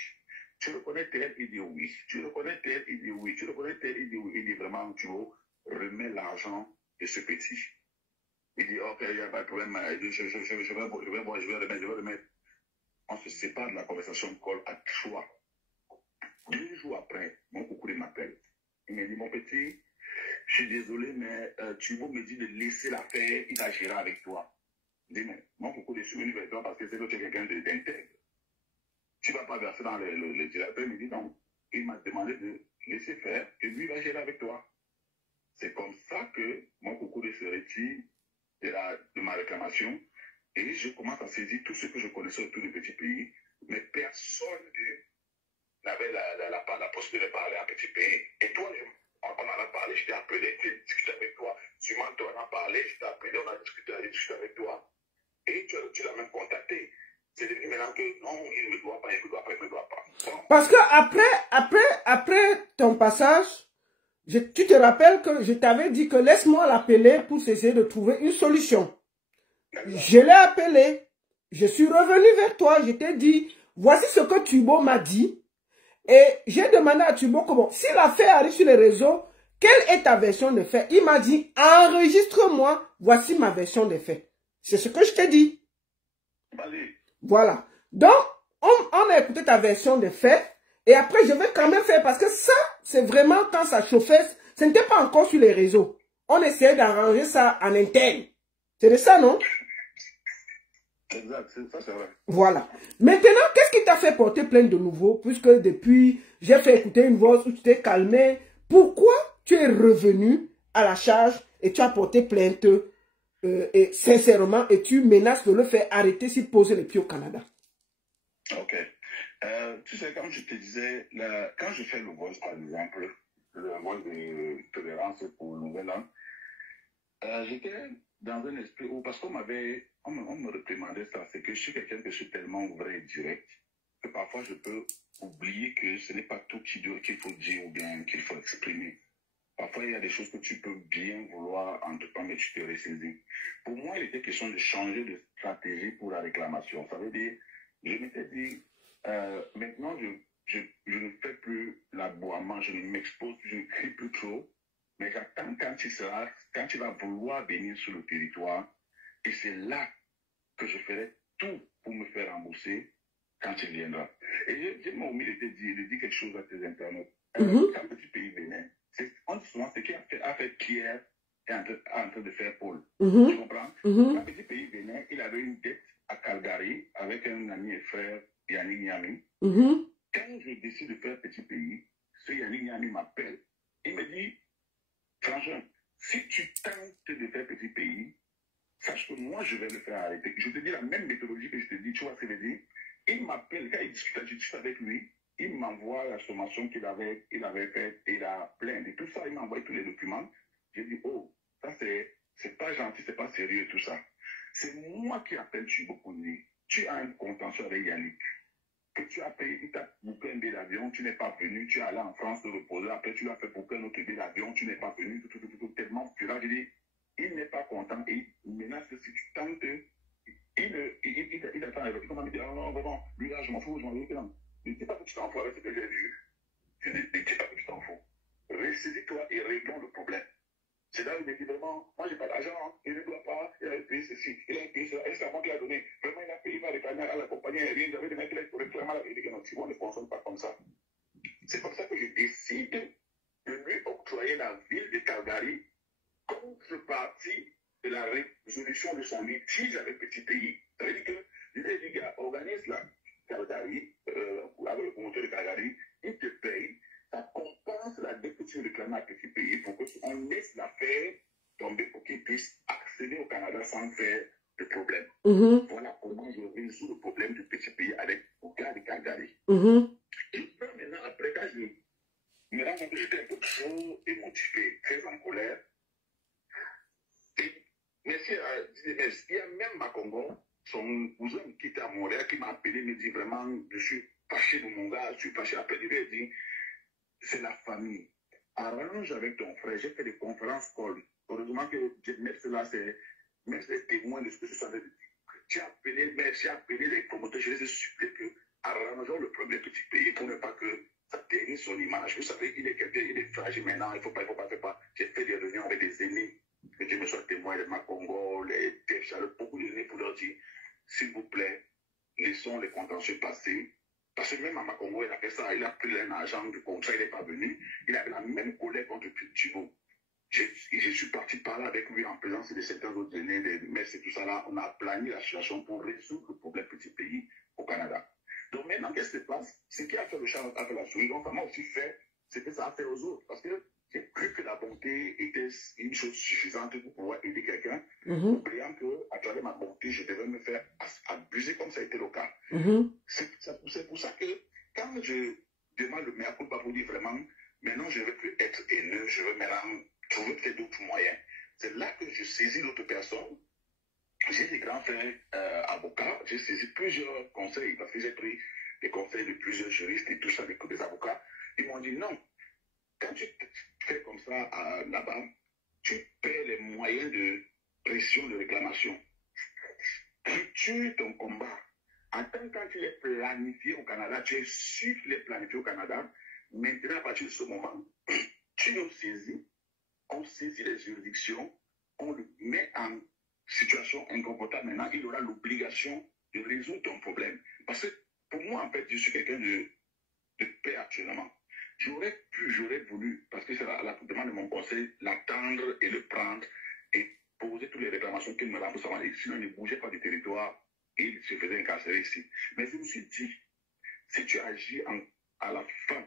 Tu reconnais tel? Il dit oui. Tu reconnais tel? Il dit oui. Tu reconnais tel? Il dit oui. Il dit vraiment, Chibo, remets l'argent de ce petit. Il dit, ok, il n'y a pas de problème, je vais remettre. On se sépare de la conversation call à 3. 2 jours après, mon coucou m'appelle. Il me dit, mon petit, je suis désolé, mais Chibo me dit de laisser l'affaire, il va gérer avec toi. Je dis, mais mon coucou est venu vers toi parce que c'est que tu es quelqu'un d'intègre. Tu ne vas pas verser dans le directeur. Il me dit, non. Il m'a demandé de laisser faire et lui, il va gérer avec toi. C'est comme ça que mon coucou se retire de ma réclamation. Et je commence à saisir tout ce que je connaissais autour du petit pays, mais personne n'avait la possibilité de parler à petit pays. Et toi, on en a parlé, je t'ai appelé, j'ai discuté avec toi. Tu m'en as parlé, je t'ai appelé, on a discuté avec toi. Et tu l'as même contacté. C'est devenu maintenant que non, il ne me doit pas, il ne me doit pas, il ne me doit pas. Bon. Parce que après ton passage, tu te rappelles que je t'avais dit que laisse-moi l'appeler pour essayer de trouver une solution. Je l'ai appelé, je suis revenu vers toi, je t'ai dit, voici ce que Tubo m'a dit. Et j'ai demandé à Tubo comment, si l'affaire arrive sur les réseaux, quelle est ta version des faits? Il m'a dit, enregistre-moi, voici ma version des faits. C'est ce que je t'ai dit. Voilà. Donc, on a écouté ta version des faits. Et après, je vais quand même faire, parce que ça, c'est vraiment quand ça chauffait, ce n'était pas encore sur les réseaux. On essayait d'arranger ça en interne. C'est de ça, non? Exact, ça c'est vrai. Voilà. Maintenant, qu'est-ce qui t'a fait porter plainte de nouveau? Puisque depuis, j'ai fait écouter une voix où tu t'es calmé. Pourquoi tu es revenu à la charge et tu as porté plainte et sincèrement, et tu menaces de le faire arrêter s'il pose les pieds au Canada? Ok. Tu sais, comme je te disais, quand je fais le voice, par exemple, le voice de tolérance pour le nouvel an, j'étais dans un esprit où, parce qu'on me réprimandait ça, c'est que je suis quelqu'un que je suis tellement vrai et direct, que parfois je peux oublier que ce n'est pas tout qu'il faut dire ou bien qu'il faut exprimer. Parfois, il y a des choses que tu peux bien vouloir entreprendre, mais tu te ressaisis. Pour moi, il était question de changer de stratégie pour la réclamation. Ça veut dire, je m'étais dit, maintenant, je ne fais plus l'aboiement, je ne m'expose, je ne crie plus trop, mais j'attends quand tu vas vouloir venir sur le territoire, et c'est là que je ferai tout pour me faire rembourser quand tu viendras. Et j'ai mon humilité de dire quelque chose à tes internautes. Quand petit pays Bénin, on dit souvent ce qui a fait Pierre est en train de faire Paul. Tu comprends? Quand petit pays Bénin, il avait une dette à Calgary avec un ami et frère, Yannick Niami. Quand je décide de faire petit pays, ce Yannick Niami m'appelle. Il me dit, franchement, si tu tentes de faire petit pays, sache que moi, je vais le faire arrêter. Je te dis la même méthodologie que je te dis, tu vois ce que je veux dire? Il m'appelle, quand il discute, je discute avec lui, il m'envoie la sommation qu'il avait faite, et la plainte, et tout ça, il m'envoie tous les documents. J'ai dit, oh, ça c'est pas gentil, c'est pas sérieux, tout ça. C'est moi qui appelle Tubo Koundé. Tu as un contentieux avec Yannick. Que tu as payé, il t'a booké un billet d'avion, tu n'es pas venu, tu es allé en France te reposer, après tu l'as fait booker un autre billet d'avion, tu n'es pas venu, tellement violent. Je dis, il n'est pas content et il menace que si tu tentes, il attend, il commence à me dire, non, vraiment, lui là, je m'en fous, non. Ne dis pas que tu t'en fous avec ce que j'ai vu. Je ne dis pas que tu t'en fous. Ressaisis-toi et réglons le problème. C'est là où il me dit vraiment, moi j'ai pas d'argent, il ne doit pas, il a payé ceci, il a payé cela, et c'est à moi qui l'a donné. Vraiment, il a payé, il va réclamer à la compagnie aérienne, j'avais des mecs qui réclament à la vérité, non, si on ne fonctionne pas comme ça. C'est comme ça que je décide de lui octroyer la ville de Calgary contrepartie de la résolution de son litige avec Petit Pays. Ça veut dire que, je lui ai dit, gars, organise la Calgary, avec le promoteur de Calgary, il te paye, ça compense la dette que tu réclames à Petit Pays pour qu'on laisse l'affaire tomber pour qu'il puisse accéder au Canada sans faire de problème. Voilà comment je résous le problème du Petit Pays avec le gars de Calgary. Et maintenant, après, quand je me rends compte que j'étais un peu trop émotivé, très en colère, merci, il y a même Makongo, son cousin qui était à Montréal, qui m'a appelé, me dit vraiment, je suis fâché de mon gars, je suis fâché. Après, il m'a dit, c'est la famille. Arrange avec ton frère, j'ai fait des conférences call. Heureusement que même cela, c'est même les témoins de ce que je savais. J'ai appelé le maire, j'ai appelé les promoteurs, je les ai suppliés que arrangeons le premier petit pays pour ne pas que ça ternisse son image. Vous savez, il est quelqu'un, il est fragile maintenant, il ne faut pas. J'ai fait des réunions avec des amis. Que Dieu me soit témoin de ma Congo, les TFCL, beaucoup de pour leur dire, s'il vous plaît, laissons les contentieux passer. Parce que même à ma Congo, il a fait ça, il a pris un agent du contrat, il n'est pas venu. Il avait la même colère contre Tubo. Je suis parti parler avec lui en présence de certains autres aînés, mais c'est tout ça là. On a planifié la situation pour résoudre le problème petit pays au Canada. Donc maintenant, qu'est-ce qui se passe? Ce qui a fait le chat a fait la souris. Donc, ça m'a aussi fait ce que ça a fait aux autres. Parce que j'ai cru que la bonté était une chose suffisante pour pouvoir aider quelqu'un, oubliant qu'à travers ma bonté, je devais me faire abuser comme ça a été le cas. C'est pour ça que quand je demande le meilleur culpa pour dire vraiment, maintenant je ne veux plus être haineux, je veux maintenant trouver peut-être d'autres moyens. C'est là que je saisis l'autre personne, j'ai des grands frères avocats, j'ai saisi plusieurs conseils, parce que j'ai pris des conseils de plusieurs juristes et tout ça, des avocats. Ils m'ont dit non, quand tu fais comme ça là-bas, tu perds les moyens de pression de réclamation. Tu tues ton combat. Attends, quand tu l'es planifié au Canada, tu es sûr qu'il est planifié au Canada. Maintenant, à partir de ce moment, tu nous saisis, on saisit les juridictions, on le met en situation inconfortable. Maintenant, il aura l'obligation de résoudre ton problème. Parce que pour moi, en fait, je suis quelqu'un de paix actuellement. J'aurais voulu, parce que c'est la demande de mon conseil, l'attendre et le prendre et poser toutes les réclamations qu'il me rembourse avant. Sinon, il ne bougeait pas du territoire et il se faisait incarcérer ici. Mais je me suis dit, si tu agis à la fin,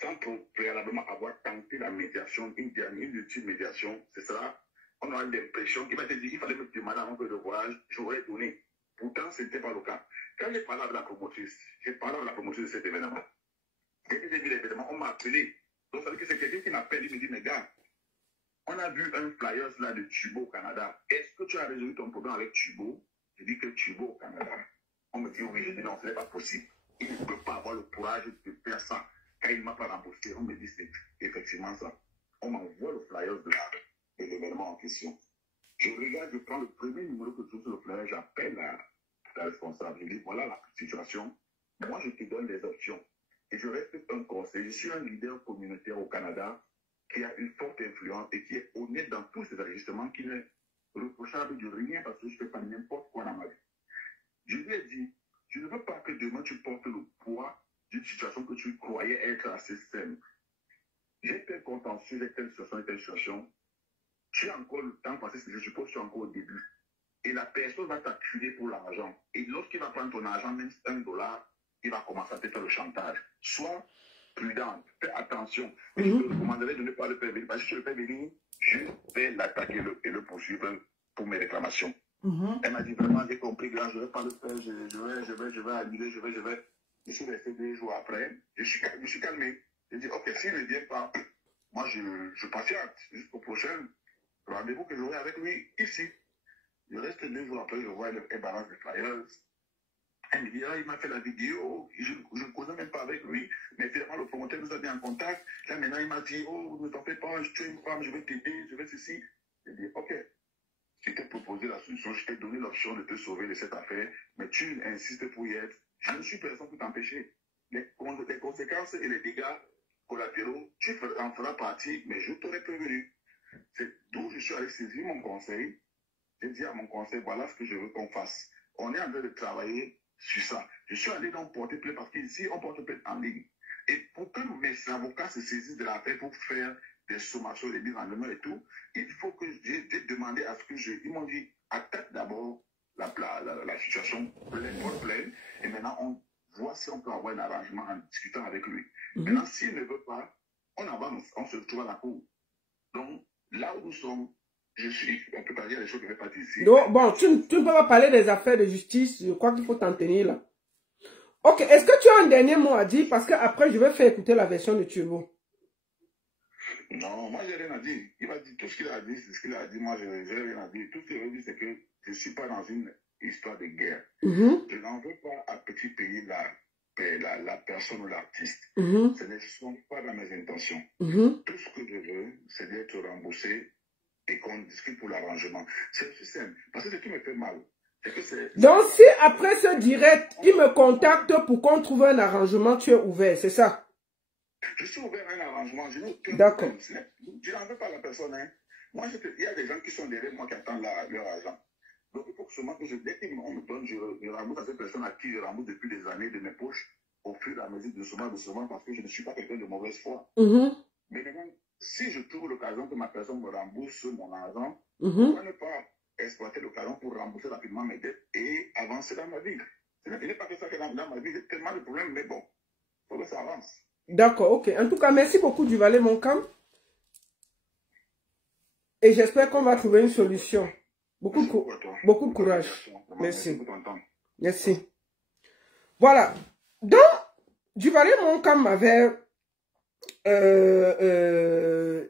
sans préalablement avoir tenté la médiation, une ultime médiation, ce sera, on aura l'impression qu'il va te dire qu'il fallait me demander avant que le voyage, j'aurais donné. Pourtant, ce n'était pas le cas. Quand j'ai parlé avec la promotrice, de cet événement. Dès que j'ai vu l'événement, on m'a appelé. Donc, ça veut dire que c'est quelqu'un qui m'appelle, il me dit, mais gars, on a vu un flyers là de Tubo au Canada. Est-ce que tu as résolu ton problème avec Tubo? Je dis que Tubo au Canada. On me dit, oui, je dis non, ce n'est pas possible. Il ne peut pas avoir le courage de faire ça. Quand il ne m'a pas remboursé, on me dit, c'est effectivement ça. On m'envoie le flyers de l'événement en question. Je regarde, je prends le premier numéro que je trouve sur le flyer, j'appelle la responsable. Je dis, voilà la situation. Moi, je te donne des options. Et je respecte un conseil. Je suis un leader communautaire au Canada qui a une forte influence et qui est honnête dans tous ses ajustements, qui n'est reprochable de rien parce que je ne fais pas n'importe quoi dans ma vie. Je lui ai dit, je ne veux pas que demain tu portes le poids d'une situation que tu croyais être assez simple. J'ai tel contentieux, j'ai telle situation et telle situation. Tu as encore le temps passé, je suppose que tu es encore au début. Et la personne va t'accuser pour l'argent. Et lorsqu'il va prendre ton argent, même $1, il va commencer à te faire le chantage. Sois prudent, fais attention. Mais je te recommanderais de ne pas le faire venir. Parce que si tu le fais venir, je vais l'attaquer et le poursuivre pour mes réclamations. Elle m'a dit vraiment, j'ai compris, je ne vais pas le faire, je vais annuler, je vais. Je suis resté 2 jours après, je suis calmé. J'ai dit, ok, s'il ne vient pas, moi je patiente jusqu'au prochain rendez-vous que j'aurai avec lui ici. Je reste 2 jours après, je vois elle balance des flyers. Elle me dit, ah, il m'a fait la vidéo, je ne causais même pas avec lui, mais finalement le promoteur nous a mis en contact. Là maintenant il m'a dit, oh, ne t'en fais pas, je suis une femme, je vais t'aider, je vais ceci. J'ai dit, ok, je t'ai proposé la solution, je t'ai donné l'option de te sauver de cette affaire, mais tu insistes pour y être. Je ne suis personne pour t'empêcher. Les conséquences et les dégâts collatéraux, tu en feras partie, mais je t'aurais prévenu. C'est d'où je suis allé saisir mon conseil. J'ai dit à mon conseil, voilà ce que je veux qu'on fasse. On est en train de travailler sur ça. Je suis allé donc porter plainte parce qu'ici, on porte plainte en ligne. Et pour que mes avocats se saisissent de l'affaire pour faire des sommations, des mises en demeure et tout, il faut que j'ai demandé à ce que ils m'ont dit, attaque d'abord la situation pleine, et maintenant on voit si on peut avoir un arrangement en discutant avec lui. Maintenant, s'il ne veut pas, on avance, on se retrouve à la cour. Donc, là où nous sommes, je suis, on peut pas dire les choses que je ne vais pas dire ici. Donc, bon, tu ne peux pas parler des affaires de justice, je crois qu'il faut t'en tenir là. Ok, est-ce que tu as un dernier mot à dire? Parce qu'après, je vais faire écouter la version de Turbo. Non, moi, j'ai rien à dire. Il va dire tout ce qu'il a dit, c'est ce qu'il a dit. Moi, je n'ai rien à dire. Tout ce qu'il a dit, c'est que je ne suis pas dans une histoire de guerre. Je n'en veux pas à petit pays la personne ou l'artiste. Ce ne sont pas dans mes intentions. Tout ce que je veux, c'est d'être remboursé et qu'on discute pour l'arrangement. C'est aussi simple. Parce que ce qui me fait mal, c'est que c'est... Donc, si après ce direct, il me contacte pour qu'on trouve un arrangement, tu es ouvert, c'est ça? Je suis ouvert à un arrangement. D'accord. Je n'en veux pas la personne. Hein. Moi, il y a des gens qui sont derrière moi qui attendent leur argent. Donc, il faut que seulement que dès qu'on me donne, je rembourse à cette personne à qui je rembourse depuis des années de mes poches, au fur et à mesure, doucement, parce que je ne suis pas quelqu'un de mauvaise foi. Mais maintenant, si je trouve l'occasion que ma personne me rembourse mon argent, pourquoi ne pas exploiter l'occasion pour rembourser rapidement mes dettes et avancer dans ma vie? Ce n'est pas que ça que dans ma vie, j'ai tellement de problèmes, mais bon, il faut que ça avance. D'accord, ok. En tout cas, merci beaucoup du Valet Moncam. Et j'espère qu'on va trouver une solution. Beaucoup de courage. Merci. Merci. Voilà. Donc, du Valet Moncam m'avait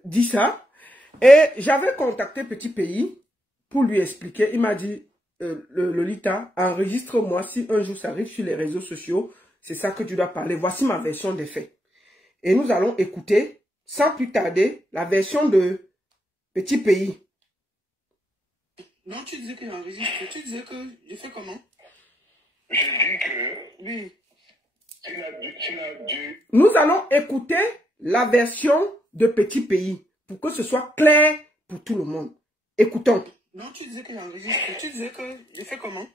dit ça. Et j'avais contacté Petit Pays pour lui expliquer. Il m'a dit, Lolita, enregistre-moi si un jour ça arrive sur les réseaux sociaux. C'est ça que tu dois parler. Voici ma version des faits. Et nous allons écouter, sans plus tarder, la version de Petit Pays. Non, tu disais que j'enregistre. Tu disais que je fais comment? Je dis que Oui. tu l'as dû. Nous allons écouter la version de Petit Pays pour que ce soit clair pour tout le monde. Écoutons. Non, tu disais que j'enregistre. Tu disais que je fais comment?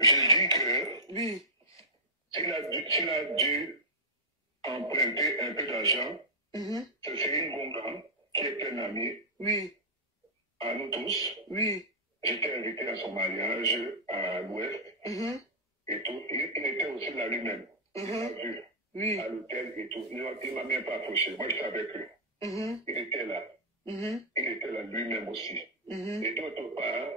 Je dis que Oui. tu l'as dû emprunter un peu d'argent. C'est Céline Gondan, qui est un ami Oui. à nous tous. Oui. J'étais invité à son mariage à l'Ouest et tout. Il était aussi là lui-même. Il m'a vu Oui. à l'hôtel et tout. Il ne m'a même pas approché. Moi, j'étais avec eux. Il était là. Il était là lui-même aussi. Et d'autre part,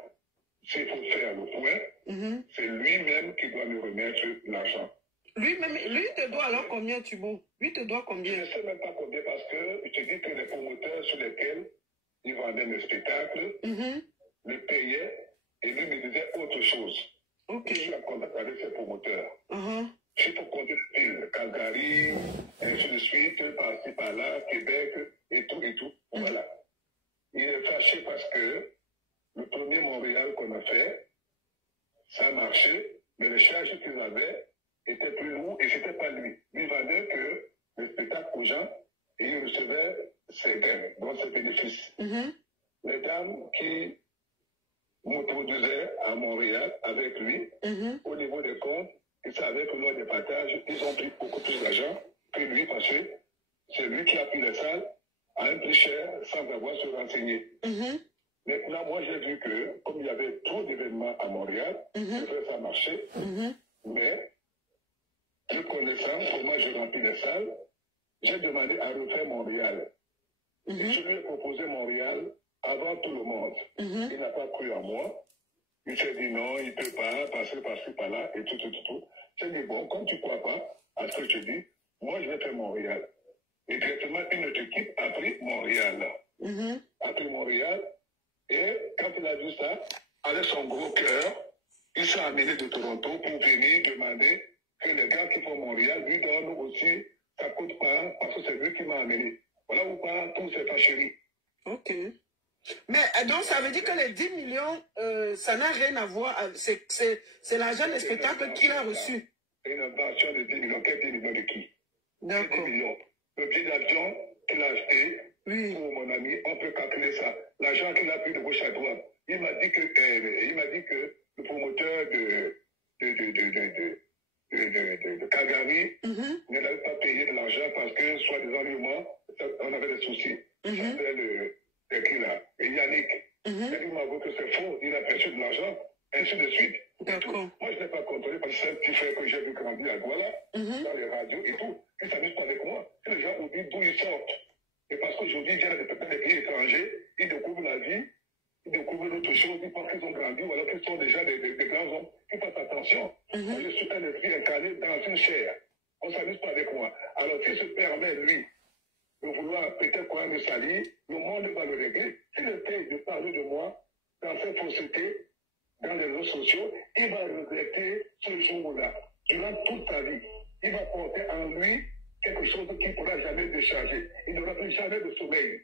s'il faut faire le point, c'est lui-même qui doit me remettre l'argent. Lui-même, lui te doit alors combien, Thibaut? Lui te doit Je combien? ne sais même pas combien parce que je te dis que les promoteurs sur lesquels ils vendaient mes spectacles me payaient et lui me disait autre chose. Ok. Je suis en contact avec ces promoteurs. Je suis pour compter Calgary, ainsi de suite, par-ci, par-là, Québec, et tout, et tout. Voilà. Il est fâché parce que le premier Montréal qu'on a fait, ça a marché, mais les charges qu'ils avaient étaient plus lourds et c'était pas lui. Lui vendait que le spectacle aux gens et il recevait ses gains, donc ses bénéfices. Les dames qui nous produisaient à Montréal avec lui, au niveau des comptes, ils savaient que lors des partages, ils ont pris beaucoup plus d'argent que lui parce que c'est lui qui a pris les salles à un prix cher sans avoir se renseigner. Maintenant, moi, j'ai vu que, comme il y avait trop d'événements à Montréal, ça marchait, mais, ne connaissant comment je remplis les salles, j'ai demandé à refaire Montréal. Et je lui ai proposé Montréal avant tout le monde. Il n'a pas cru en moi. Il s'est dit non, il ne peut pas passer par-ci, par-là, et tout. J'ai dit, bon, comme tu ne crois pas à ce que je dis, moi, je vais faire Montréal. Et directement, une autre équipe a pris Montréal. A pris Montréal. Et quand il a vu ça, avec son gros cœur, il s'est amené de Toronto pour venir demander que les gars qui font Montréal lui donnent aussi sa coûte pas parce que c'est lui qui m'a amené. Voilà ou pas, tout c'est fâcherie. Ok. Mais donc ça veut dire que les 10 millions, ça n'a rien à voir. C'est l'argent des spectacles qu'il a reçu. C'est une invention de 10 millions. Quel 10 millions de qui? D'accord. 10 millions. Le billet d'avion qu'il a acheté pour mon ami, on peut calculer ça. L'argent qu'il a pris de gauche à droite. Il m'a dit que le promoteur de Calgary ne l'avait pas payé de l'argent parce que, soi-disant, lui, moi, on avait des soucis. C'était le qui là, et Yannick. Il m'a avoué que c'est faux, il a perçu de l'argent, ainsi de suite. D'accord. Moi, je n'ai pas contrôlé parce que c'est un petit frère que j'ai vu grandir à Douala, dans les radios et tout. Il s'amuse pas avec moi. Si les gens oublient d'où ils sortent. Et parce qu'aujourd'hui, il y a des pays étrangers, ils découvrent la vie, ils découvrent d'autres choses, ils pensent qu'ils ont grandi ou alors qu'ils sont déjà des grands hommes. Ils fassent attention. Moi, je suis un esprit incarné dans une chair. On ne s'amuse pas avec moi. Alors, s'il se permet, lui, de vouloir peut-être qu'on me salir, le monde va le régler. S'il essaye de parler de moi dans cette société, dans les réseaux sociaux, il va regretter ce jour-là. Durant toute sa vie, il va porter en lui quelque chose qui ne pourra jamais décharger. Il n'aura plus jamais de sommeil.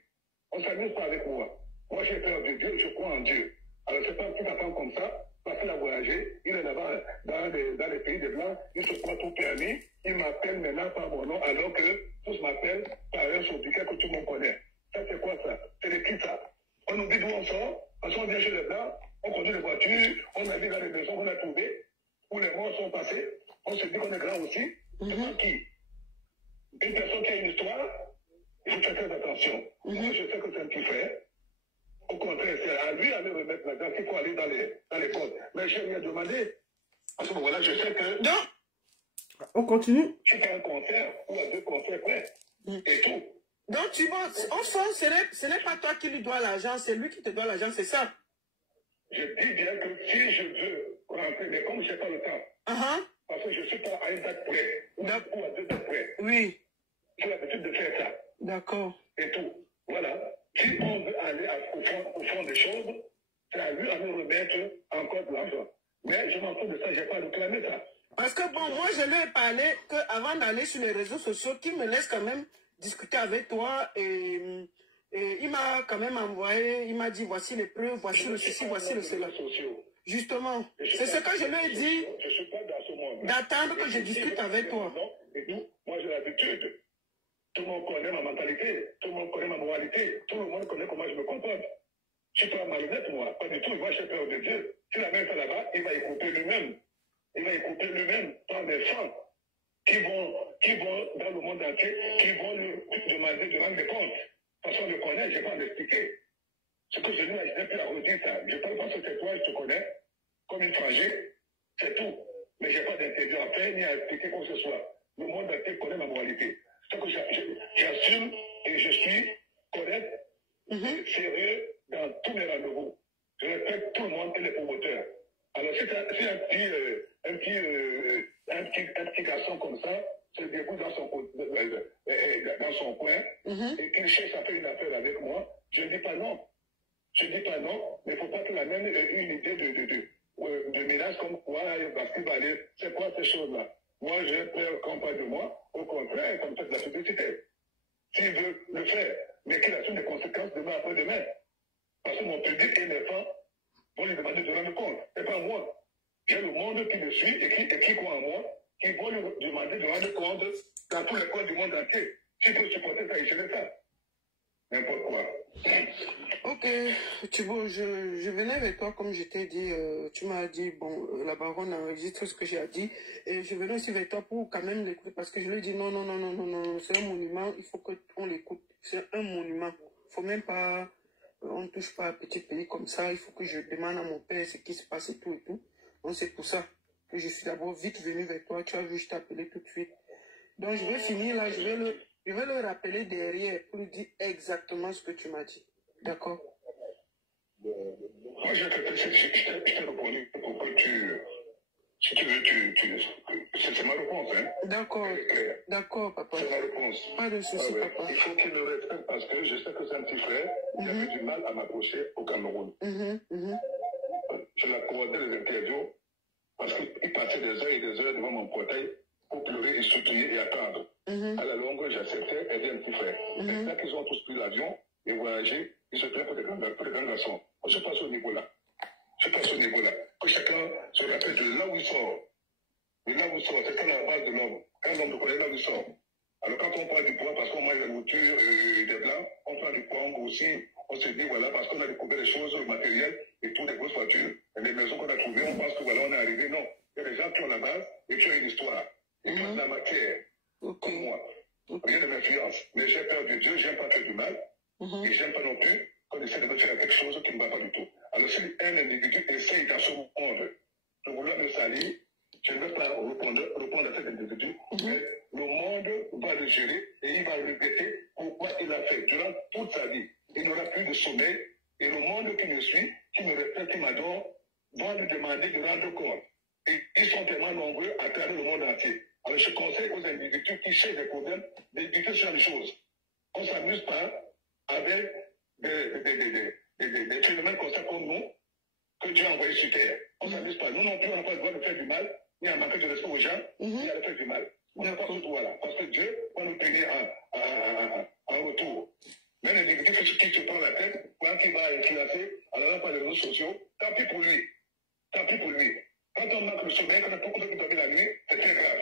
On ne s'amuse pas avec moi. Moi, j'ai peur de Dieu, je crois en Dieu. Alors, c'est pas un petit enfant comme ça, parce qu'il a voyagé, il est là-bas dans les pays des Blancs, il se croit tout permis, il m'appelle maintenant par mon nom, alors que tous m'appellent par un sobriquet que tout le monde connaît. Ça, c'est quoi ça? C'est les qui ça? On oublie d'où on sort, parce qu'on vient chez les Blancs, on conduit les voitures, on a dit dans les maisons qu'on a trouvées, où les morts sont passés, on se dit qu'on est grand aussi. C'est pas qui? Une personne qui a une histoire, il faut faire très attention. Moi, je sais que c'est un petit frère. Au contraire, c'est à lui à me remettre l'argent qu'il faut aller dans les comptes. Mais je lui ai demandé, à ce moment-là, je sais que... Donc, on continue. Tu fais un concert ou à 2 concerts près, et tout. Donc, tu vois, au fond, ce n'est pas toi qui lui dois l'argent, c'est lui qui te doit l'argent, c'est ça? Je dis bien que si je veux rentrer, mais comme je n'ai pas le temps, parce que je ne suis pas à une date près, ou à 2 dates près. Oui. J'ai l'habitude de faire ça. D'accord. Et tout. Voilà. Si on veut aller au fond des choses, C'est à lui à nous remettre encore de l'argent. Mais je m'en fous de ça, je n'ai pas réclamé ça. Parce que bon, moi je lui ai parlé qu'avant d'aller sur les réseaux sociaux, qu'il me laisse quand même discuter avec toi et il m'a quand même envoyé, il m'a dit voici les preuves, voici le ceci, voici le cela. Justement, c'est ce que je lui ai dit d'attendre que je discute avec toi. Et tout, moi j'ai l'habitude. Tout le monde connaît ma mentalité, tout le monde connaît ma moralité, tout le monde connaît comment je me comporte. Je ne suis pas malhonnête, moi, pas du tout. Moi, j'ai peur de Dieu. Si la même fait là-bas, il va écouter lui-même. Il va écouter lui-même par des gens qui vont dans le monde entier, qui vont lui demander de rendre des comptes. Parce qu'on le connaît, je ne vais pas l'expliquer. Ce que je dis là, je n'ai plus à redire ça. Je parle parce que c'est toi, je te connais, comme étranger, c'est tout. Mais je n'ai pas d'intérêt à faire ni à expliquer quoi que ce soit. Le monde entier connaît ma moralité. C'est que j'assume et je suis correct, sérieux dans tous mes rendez-vous. Je respecte tout le monde et les promoteurs. Alors, si un petit garçon comme ça se débrouille dans son coin et qu'il cherche à faire une affaire avec moi, je ne dis pas non. Je ne dis pas non, mais il ne faut pas qu'il amène une idée de ménage comme quoi, parce qu'il va aller, c'est quoi ces choses-là? Moi, j'ai peur qu'on parle de moi. Au contraire, comme ça, de la publicité. S'il veut le faire, mais qu'il assume les conséquences demain après-demain. Parce que mon public et mes fans vont lui demander de rendre compte. Et pas moi. J'ai le monde qui me suit et qui croit en moi, qui vont lui demander de rendre compte dans tous les coins du monde entier. S'il peut supporter ça, il ferait ça. N'importe quoi. Ok, Thibaut, je venais avec toi, comme je t'ai dit, tu m'as dit, bon, la baronne enregistre ce que j'ai dit, et je venais aussi avec toi pour quand même l'écouter, parce que je lui ai dit, non, c'est un monument, il faut qu'on l'écoute, c'est un monument, il faut même pas, on ne touche pas à un petit pays comme ça, il faut que je demande à mon père ce qui se passe et tout. Donc c'est pour ça que je suis d'abord vite venu vers toi, tu as vu, je t'ai appelé tout de suite. Donc je vais finir là, je vais le rappeler derrière pour lui dire exactement ce que tu m'as dit. D'accord? Moi, je t'ai répondu pour que si tu veux, c'est ma réponse, hein. D'accord, papa. C'est ma réponse. Pas de souci, papa. Il faut qu'il me respecte parce que je sais que c'est un petit frère qui a eu du mal à m'approcher au Cameroun. Je l'ai accordé les interviews parce qu'il passait des heures et des heures devant mon portail pour pleurer et soutenir et attendre. À la longue, j'acceptais aider un petit frère. Maintenant qu'ils ont tous pris l'avion et voyagé, ils se prennent pour des grands garçons. Je passe au niveau-là. Que chacun se rappelle de là où il sort. De là où il sort, c'est quand la base de l'homme. Quand l'homme connaît là où il sort. Alors quand on parle du poids, parce qu'on mange la nourriture des blancs, on parle du poids aussi. On se dit, voilà, parce qu'on a découvert des choses matérielles et toutes les grosses voitures, et les maisons qu'on a trouvées, on pense que voilà, on est arrivé. Non. Il y a des gens qui ont la base et qui ont une histoire. Ils ont la matière. Comme moi. Rien ne m'influence. Mais j'ai peur de Dieu, j'aime pas faire du mal. Et j'aime pas non plus qu'on essaie de me faire quelque chose qui ne va pas du tout. Alors si un individu essaye dans ce monde de vouloir me salir, je ne vais pas répondre à cet individu. Mais le monde va le gérer et il va regretter pourquoi il a fait durant toute sa vie. Il n'aura plus de sommeil et le monde qui me suit, qui me respecte, qui m'adore, va lui demander de rendre compte. Et ils sont tellement nombreux à travers le monde entier. Alors je conseille aux individus qui cherchent des problèmes d'éviter ce genre de choses. On ne s'amuse pas avec des phénomènes comme ça comme nous, que Dieu a envoyés sur terre. On ne s'amuse pas. Nous non plus, on n'a pas le droit de faire du mal, ni à manquer de respect aux gens, ni à faire du mal. On n'a pas ce droit-là. Parce que Dieu va nous payer en retour. Même l'individu qui se prend la tête, quand il va classer, alors par les réseaux sociaux, tant pis pour lui. Tant pis pour lui. Quand on manque le sommeil, quand on peut dormir la nuit, c'est très grave.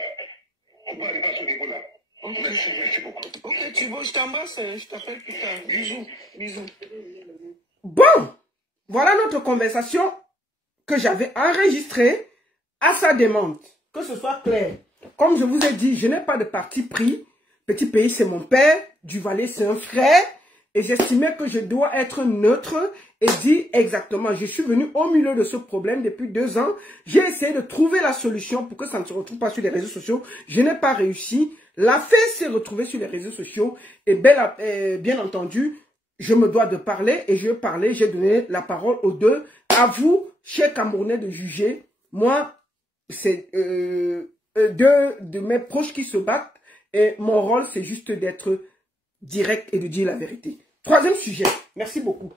Il ne faut pas arriver à ce niveau-là. Merci beaucoup. Ok, Thibaut, je t'embrasse, je t'appelle plus tard. Bisous. Bon, voilà notre conversation que j'avais enregistrée à sa demande. Que ce soit clair. Comme je vous ai dit, je n'ai pas de parti pris. Petit pays, c'est mon père. Duvalet, c'est un frère. Et j'estimais que je dois être neutre et dire exactement. Je suis venu au milieu de ce problème depuis 2 ans. J'ai essayé de trouver la solution pour que ça ne se retrouve pas sur les réseaux sociaux. Je n'ai pas réussi. L'affaire s'est retrouvée sur les réseaux sociaux. Et bien entendu, je me dois de parler et je parlais. J'ai donné la parole aux deux. À vous, chers Camerounais, de juger. Moi, c'est deux de mes proches qui se battent. Et mon rôle, c'est juste d'être direct et de dire la vérité. 3e sujet. Merci beaucoup.